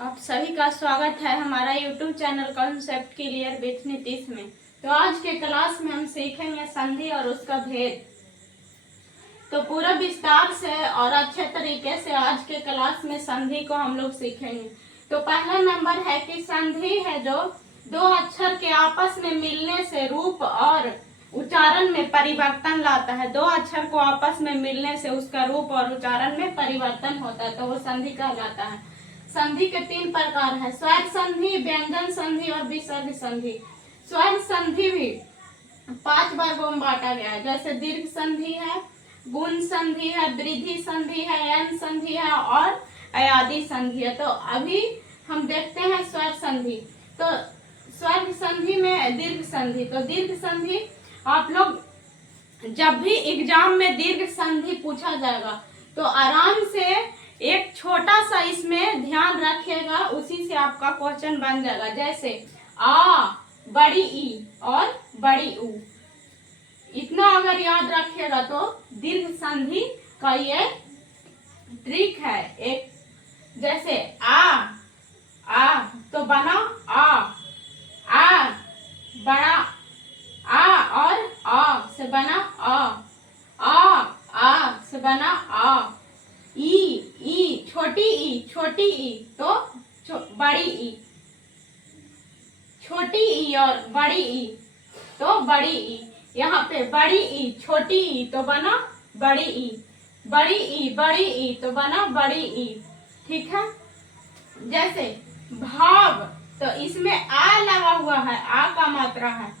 आप सभी का स्वागत है हमारा YouTube channel concept clear with Nitish में। तो आज के क्लास में हम सीखेंगे संधि और उसका भेद। तो पूरा विस्तार से और अच्छे तरीके से आज के क्लास में संधि को हम लोग सीखेंगे। तो पहला नंबर है कि संधि है जो दो अक्षर के आपस में मिलने से रूप और उच्चारण में परिवर्तन लाता है। दो अक्षर को आपस में मिलने से उसका रूप और उच्चारण में परिवर्तन होता है, तो वो संधि कहलाता है। संधि के तीन प्रकार है, स्वर संधि, व्यंजन संधि और विसर्ग संधि। स्वर संधि भी 5 वर्गों में बांटा गया है, जैसे दीर्घ संधि है, गुण संधि है, वृद्धि संधि है, यन संधि है और अयादि संधि है। तो अभी हम देखते हैं स्वर संधि। तो स्वर संधि में दीर्घ संधि। तो दीर्घ संधि आप लोग जब भी एग्जाम में दीर्घ संधि पूछा जाएगा तो आराम से एक छोटा सा इसमें ध्यान रखिएगा, उसी से आपका क्वेश्चन बन जाएगा। जैसे आ, बड़ी ई और बड़ी ऊ, इतना अगर याद रखिएगा तो दीर्घ संधि का ये ट्रिक है एक। जैसे आ तो बना आ बड़ा आ और आ से बना आ से बना आ। ई छोटी ई तो बड़ी ई, छोटी ई और बड़ी ई तो बड़ी ई। यहाँ पे बड़ी ई छोटी ई तो बना बड़ी ई, बड़ी ई तो बना बड़ी ई। ठीक है। जैसे भाव, तो इसमें आ लगा हुआ है, आ का मात्रा है,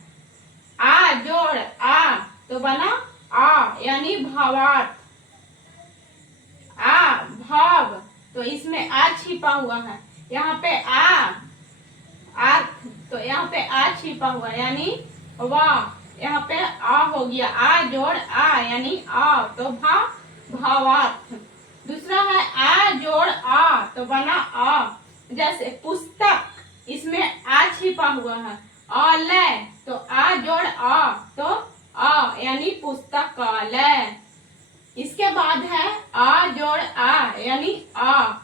आ जोड़ आ तो बना आ यानी भावार्थ। आ भाव, तो इसमें आ छिपा हुआ है, यहाँ पे अर्थ, तो यहाँ पे आ छिपा हुआ यानी वाह, यहाँ पे आ हो गया, आ जोड़ आ यानी आ तो भावार्थ। दूसरा है आ जोड़ आ तो बना आ। जैसे पुस्तक, इसमें आ छिपा हुआ है, आलय, तो आ जोड़ आ तो आ यानी पुस्तकालय। इसके बाद है आ जोड़ आ यानी आ।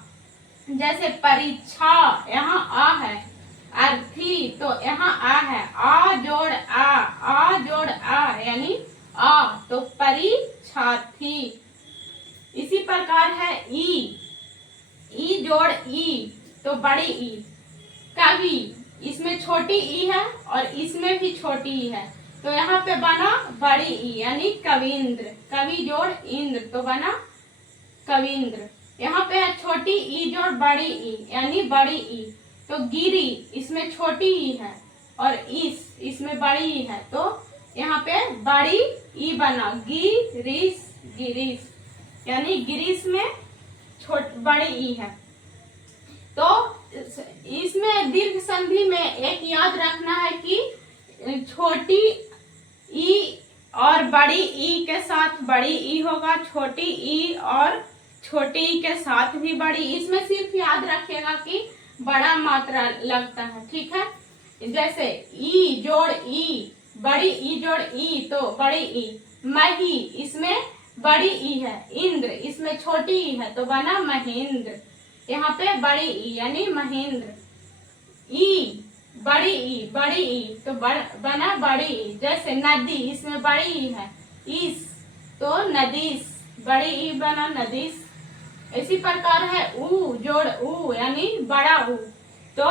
जैसे परीक्षा, यहाँ आ है, अर्थी तो यहाँ आ है, आ जोड़ आ यानी आ तो परीक्षार्थी। इसी प्रकार है ई जोड़ ई तो बड़ी ई। कवि, इसमें छोटी ई है और इसमें भी छोटी ई है, तो यहाँ पे बना बड़ी ई यानी कविंद्र। कवि जोड़ इंद्र तो बना कविंद्र। यहाँ पे है छोटी ई जोड़ बड़ी ई यानी बड़ी ई, तो गिरी, इसमें छोटी ई है और इसमें बड़ी ई है, तो यहाँ पे बड़ी ई बना गिरीश यानी गिरीश में बड़ी ई है। तो इसमें दीर्घ संधि में एक याद रखना है कि छोटी ई और बड़ी ई के साथ बड़ी ई होगा, छोटी ई और छोटी ई के साथ भी बड़ी। इसमें सिर्फ याद रखिएगा कि बड़ा मात्रा लगता है। ठीक है। जैसे ई जोड़ ई, बड़ी ई जोड़ ई तो बड़ी ई। मही, इसमें बड़ी ई है, इंद्र, इसमें छोटी ई है तो बना महेंद्र, यहाँ पे बड़ी ई यानी महेंद्र। ई बड़ी ई तो बना बड़ी ई। जैसे नदी, इसमें बड़ी ई है, इस तो नदीस, बड़ी ई बना नदीस। इसी प्रकार है ऊ जोड़ ऊ यानी बड़ा ऊ, तो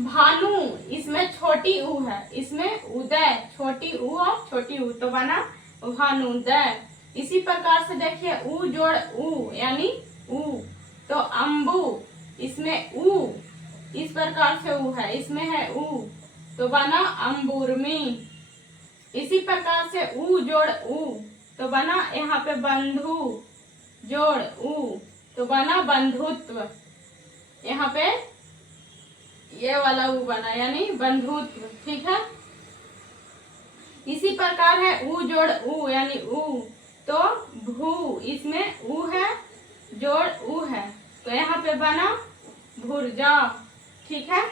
भानु, इसमें छोटी ऊ है, इसमें उदय, छोटी ऊ और छोटी ऊ तो बना भानुदय। इसी प्रकार से देखिए ऊ जोड़ ऊ यानी ऊ, तो अम्बु, इसमें ऊ, इस प्रकार से ऊ है, इसमें है ऊ तो बना अंबुर्मी। इसी प्रकार से ऊ जोड़ ऊ तो बना यहाँ पे बंधु जोड़ ऊ तो बना बंधुत्व, यहाँ पे ये वाला ऊ बना यानी बंधुत्व। ठीक है। इसी प्रकार है ऊ जोड़ ऊ यानी ऊ, तो भू, इसमें ऊ है जोड़ ऊ है तो यहाँ पे बना भुर्जा। ठीक है।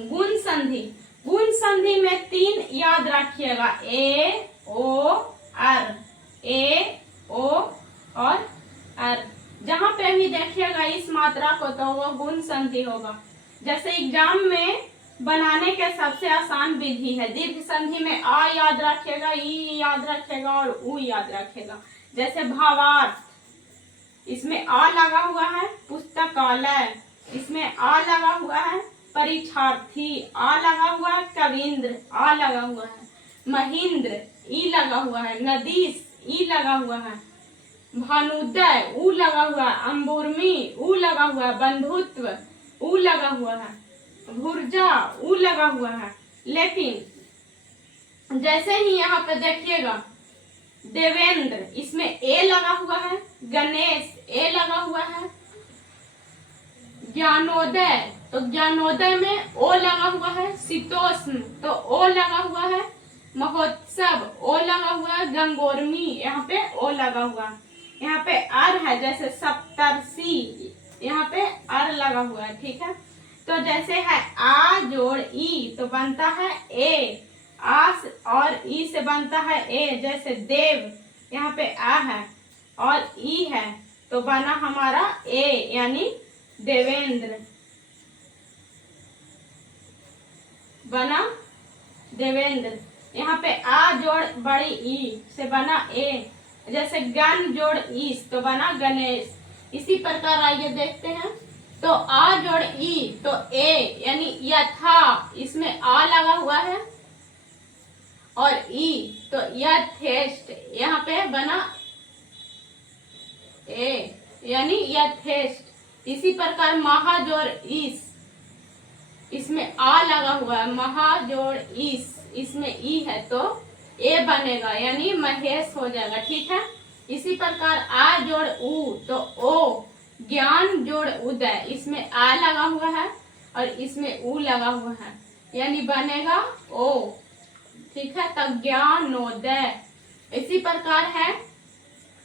गुण संधि, गुण संधि में 3 याद रखिएगा, ए ओ और अर। जहाँ पे भी देखिएगा रखिएगा इस मात्रा को तो वो गुण संधि होगा। जैसे एग्जाम में बनाने के सबसे आसान विधि है, दीर्घ संधि में आ याद रखेगा, ई याद रखेगा और उ याद रखेगा। जैसे भावार्थ, इसमें आ लगा हुआ है, पुस्तकालय इसमें आ लगा हुआ है, परीक्षार्थी आ लगा हुआ है, कविंद्र आ लगा हुआ है, महेंद्र ई लगा हुआ है, नदीस ई लगा हुआ है, भानुदय ऊ लगा हुआ है, अंबुर्मी ऊ लगा हुआ है, बंधुत्व ऊ लगा हुआ है, भुर्जा ऊ लगा हुआ है। लेकिन जैसे ही यहाँ पे देखिएगा देवेंद्र इसमें ए लगा हुआ है, गणेश ए लगा हुआ है, ज्ञानोदय तो ज्ञानोदय में ओ लगा हुआ है, शीतोष्ण तो ओ लगा हुआ है, महोत्सव ओ लगा हुआ है, गंगोर्मी यहाँ पे ओ लगा हुआ है। यहाँ पे अर है, जैसे सप्तर्षि यहाँ पे अर लगा हुआ है। ठीक है, तो जैसे है आ जोड़ ई तो बनता है ए, आस और ई से बनता है ए। जैसे देव यहाँ पे आ है और ई है तो बना हमारा ए यानी देवेंद्र, बना देवेंद्र। यहाँ पे आ जोड़ बड़ी ई से बना ए। जैसे गण जोड़ ईस तो बना गणेश। इसी प्रकार आइए देखते हैं, तो आ जोड़ ई तो ए यानी यथा, इसमें आ लगा हुआ है और ई तो यथेष्ट यहाँ पे बना ए यानी यथेष्ट। इसी प्रकार महा जोड़ ईस, इसमें आ लगा हुआ है, महा जोड़ ईस इसमें ई है तो ए बनेगा यानी महेश हो जाएगा। ठीक है, इसी प्रकार आ जोड़ उ तो ओ, ज्ञान जोड़ उदय इसमें आ लगा हुआ है और इसमें उ लगा हुआ है यानी बनेगा ओ। ठीक है, तब ज्ञानोदय। इसी प्रकार है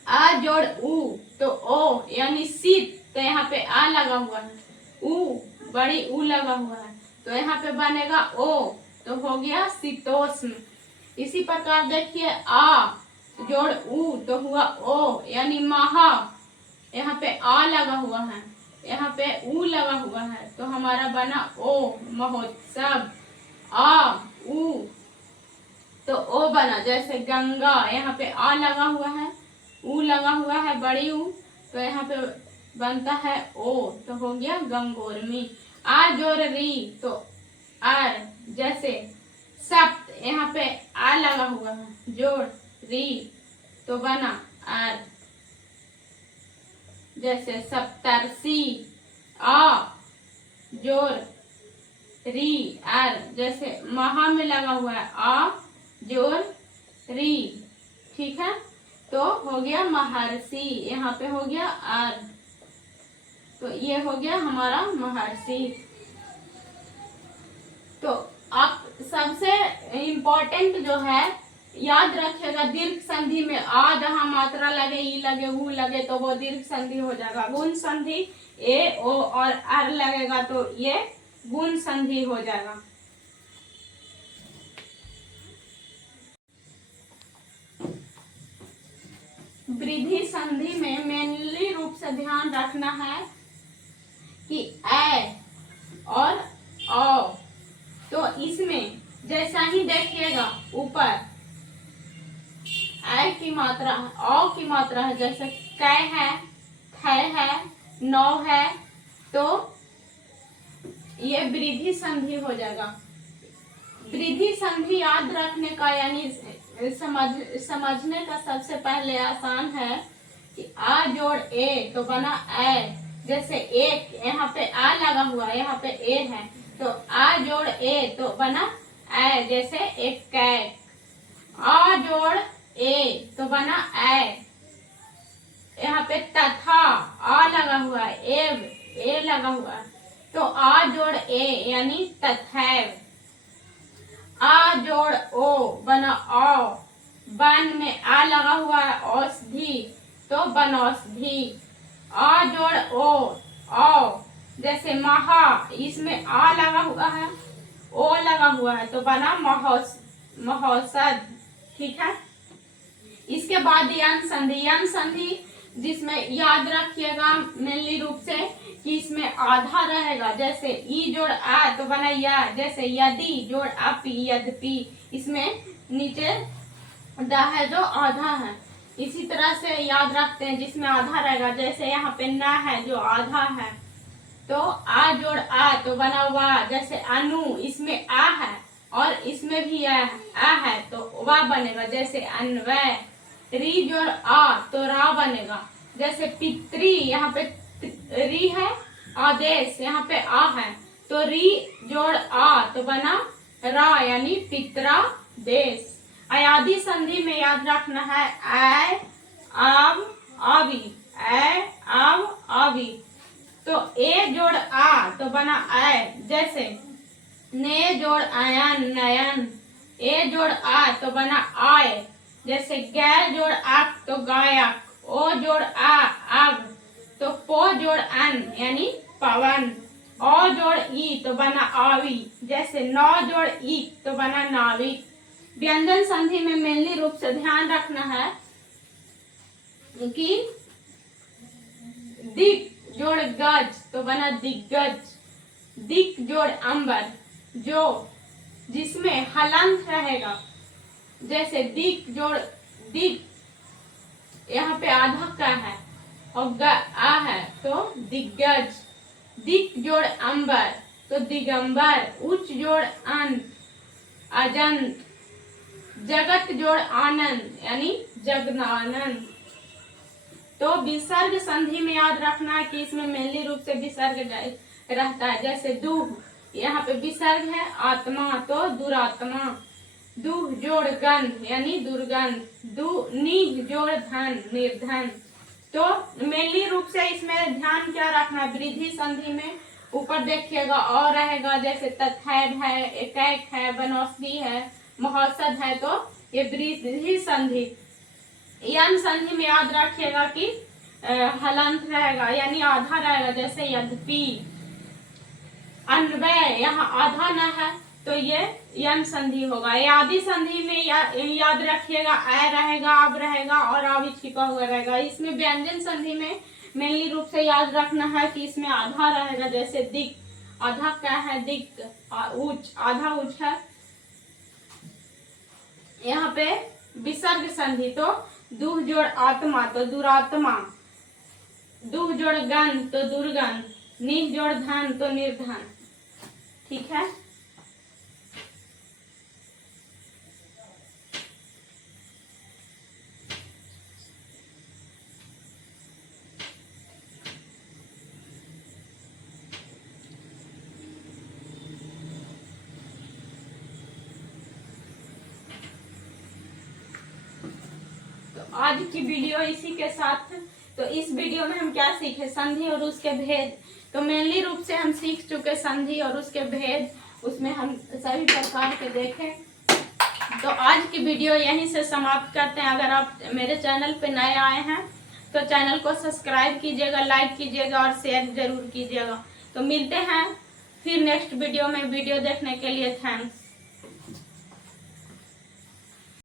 आ जोड़ उ तो ओ यानी शीत तो यहाँ पे आ लगा हुआ है, उ बड़ी उ लगा हुआ है तो यहाँ पे बनेगा ओ, तो हो गया शीतोष्ण। इसी प्रकार देखिए आ जोड़ उ तो हुआ ओ यानी महा, यहाँ पे आ लगा हुआ है, यहाँ पे उ लगा हुआ है तो हमारा बना ओ महोत्सव। आ उ तो ओ बना। जैसे गंगा यहाँ पे आ लगा हुआ है, उ लगा हुआ है बड़ी उ तो यहाँ पे बनता है ओ, तो हो गया गंगोर्मी। आ जोड़ री तो आर, जैसे सप्त यहाँ पे आ लगा हुआ है, जोड़ री तो बना आर। जैसे सप्तर्षि आ जोड़ री आर, जैसे महा में लगा हुआ है आ जोड़ री। ठीक है, तो हो गया महर्षि, यहाँ पे हो गया आर, तो ये हो गया हमारा महर्षि। तो आप सबसे इम्पोर्टेंट जो है याद रखिएगा, दीर्घ संधि में आ जहाँ मात्रा लगे, ई लगे, उ लगे तो वो दीर्घ संधि हो जाएगा। गुण संधि ए ओ और अर लगेगा तो ये गुण संधि हो जाएगा। वृद्धि संधि में मेनली रूप से ध्यान रखना है कि ए और औ, तो इसमें जैसा ही देखिएगा ऊपर ए की मात्रा है, औ की मात्रा है, जैसे कै है, थे है, नौ है तो ये वृद्धि संधि हो जाएगा। वृद्धि संधि याद रखने का यानी समझने का सबसे पहले आसान है कि आ जोड़ ए तो बना ए। जैसे एक यहाँ पे आ लगा हुआ, यहाँ पे ए है तो आ जोड़ ए तो बना ए। जैसे एक कैक, आ जोड़ ए तो बना ए। यहाँ पे तथा आ लगा हुआ है, एव ए लगा हुआ है तो आ जोड़ ए यानी तथैव। आ जोड़ ओ बना औ, बन में आ लगा हुआ है औषधि तो बनौषधि। आ जोड़ ओ औ, जैसे महा इसमें आ लगा हुआ है, ओ लगा हुआ है तो बना महोषध। ठीक है, इसके बाद यन संधि। यन संधि जिसमें याद रखिएगा मेनली रूप से कि इसमें आधा रहेगा। जैसे ई जोड़ आ तो बना या, जैसे यदि जोड़ अपि यद्यपि, इसमें नीचे द है जो आधा है। इसी तरह से याद रखते हैं जिसमें आधा रहेगा, जैसे यहाँ पे ना है जो आधा है तो आ जोड़ आ तो बना वा। जैसे अनु, इसमें आ है और इसमें भी आ है तो वा बनेगा, जैसे अन्वय। री जोड़ आ तो रा बनेगा, जैसे पितृ, यहाँ पे री है, आदेश यहाँ पे आ है तो री जोड़ आ तो बना रा, यानी पितरादेश। अयादी संधि में याद रखना है ऐ अब आवी, ऐ अब आवी। तो ए जोड़ आ तो बना ऐ, जैसे ने जोड़ आयन नयन। ए जोड़ आ तो बना आय, जैसे गै जोड़ आक तो गायक। ओ जोड़ आ आग तो पो जोड़ अन, यानी पवन। औ जोड़ ई तो बना आवी, जैसे नौ जोड़ ई तो बना नाविक। व्यंजन संधि में मेनली रूप से ध्यान रखना है कि दिक जोड़ गज तो बना दिग्गज। दिक जोड़ अंबर, जो जिसमें हलंत रहेगा, जैसे दिक जोड़ दिक, यहाँ पे आधा का है और आ है तो दिग्गज। दिक जोड़ अंबर तो दिगंबर। उच्च जोड़ अंत अजंत। जगत जोड़ आनंद, यानी जगनानंद। तो विसर्ग संधि में याद रखना है कि इसमें मेनली रूप से विसर्ग रहता है। जैसे दुह, यहाँ पे विसर्ग है, आत्मा तो दुरात्मा। दुह जोड़ गंध, यानी दुर्गंध। निह जोड़ धन, निर्धन। तो मेनली रूप से इसमें ध्यान क्या रखना है, वृद्धि संधि में ऊपर देखिएगा और रहेगा, जैसे तथैव है, एकैक है, बनौषधि है, महौषध है, तो ये वृद्धि संधि। यम संधि में याद रखिएगा कि हलंत रहेगा, यानी आधा रहेगा, जैसे यद्यपि। अन्वय, यहाँ आधा न है तो ये यम संधि होगा। यादी संधि में याद रखिएगा ऐ रहेगा, अब रहेगा और आवी छिपा हुआ रहेगा। इसमें व्यंजन संधि में मेनली रूप से याद रखना है कि इसमें आधा रहेगा, जैसे दिक, आधा क्या है दिक, उच्च, आधा उच्च है। यहाँ पे विसर्ग संधि तो दुह जोड़ आत्मा तो दुरात्मा। दुह जोड़ गंध तो दुर्गंध। निह जोड़ धन तो निर्धन। ठीक है। आज की वीडियो इसी के साथ। तो इस वीडियो में हम क्या सीखे, संधि और उसके भेद। तो मेनली रूप से हम सीख चुके संधि और उसके भेद, उसमें हम सभी प्रकार के देखे। तो आज की वीडियो यहीं से समाप्त करते हैं। अगर आप मेरे चैनल पे नए आए हैं तो चैनल को सब्सक्राइब कीजिएगा, लाइक कीजिएगा और शेयर जरूर कीजिएगा। तो मिलते हैं फिर नेक्स्ट वीडियो में। वीडियो देखने के लिए थैंक्स।